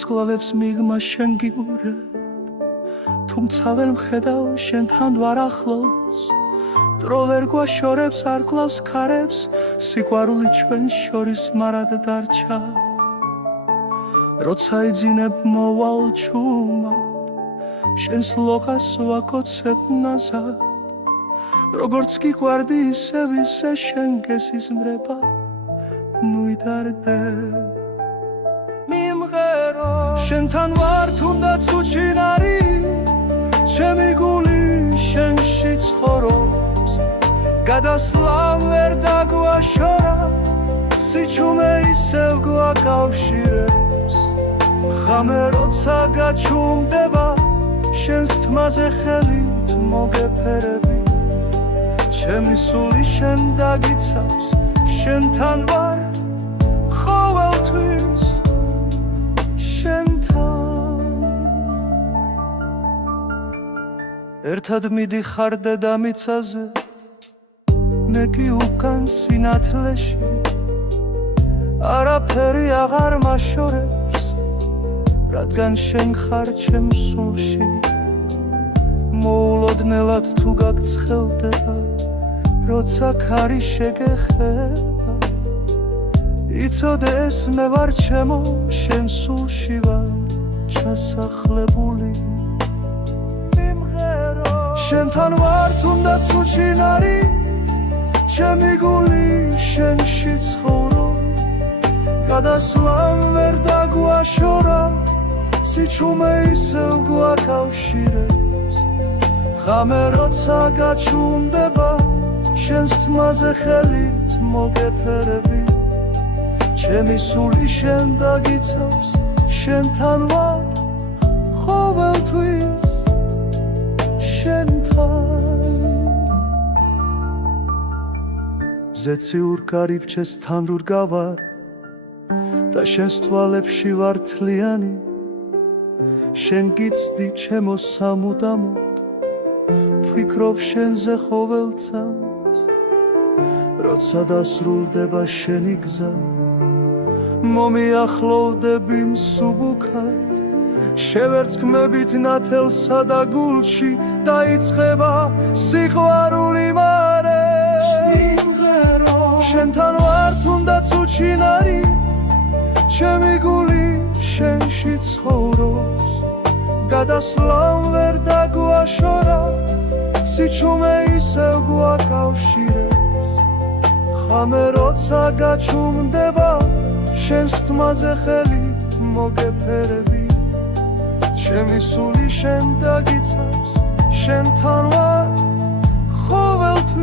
ვარსკვლავებს მიღმა შენ გიურებ, თუმცა ვერ მხედავ შენთან ვარ ახლოს. დრო ვერ გვაშორებს, არ კლავს ქარებს, სიყვარული ჩვენ შორის მარად დარჩა. როცა იძინებ მოვალ ჩუმად, შენს ლოყას ვაკოცებ ნაზად. როგორც გიყვარდი ისე შენ გესიზმრება, ნუ იდარდებ. შენთან ვარ თუნდაც უჩინარი, ჩემი გული შენში ცხოვრობს. გადასვლამ ვერ დაგვაშორა, სიჩუმე ისევ გვაკავშირებს. ღამე როცა გაჩუმდება, შენს თმაზე ხელით მოგეფერები. ჩემი სული შენ დაგიცავს, შენთან ვარ ყოველთვის. ერთად მიდიხარ დედამიწაზე, მე კი უკან სინათლეში. არაფერი აღარ მაშორებს, რადგან შენ ხარ ჩემ სულში. მოულოდნელად თუ გაგცხელდება, როცა ქარი შეგეხება. იცოდე ეს მე ვარ ჩემო, შენ სულში ვარ ჩასახლებული. შენთან ვარ თუნდაც უჩინარი, ჩემი გული შენში ცხოვრობს. გადასვლამ ვერ დაგვაშორა, სიჩუმე ისევ გვაკავშირებს. ღამე როცა გაჩუმდება, შენს თმაზე ხელით მოგეფერები. ჩემი სული შენ დაგიცავს, შენთან ვარ ყოველთვის. ზეციურ კარიბჭესთან რგავარ და შენს თვალებში ვარ თლიანი. შენ გიცდი ჩემო სამუდამოდ, ვფიქრობ შენზე ყოველწამს. როცა დასრულდება შენი გზა, მომიახლოვდები მსუბუქად. შევერწყმებით ნათელსა და გულში, დაიწყება სიყვარული მარე. შენთან ვარ თუნდაც უჩინარი, ჩემი გული შენში ცხოვრობს. გადასვლამ ვერ დაგვაშორა, სიჩუმე ისევ გვაკავშირებს. ღამე როცა გაჩუმდება, შენს თმაზე ხელით მოგეფერები. ჩემი სული შენ დაგიცავს, შენთან ვარ ყოველთვის.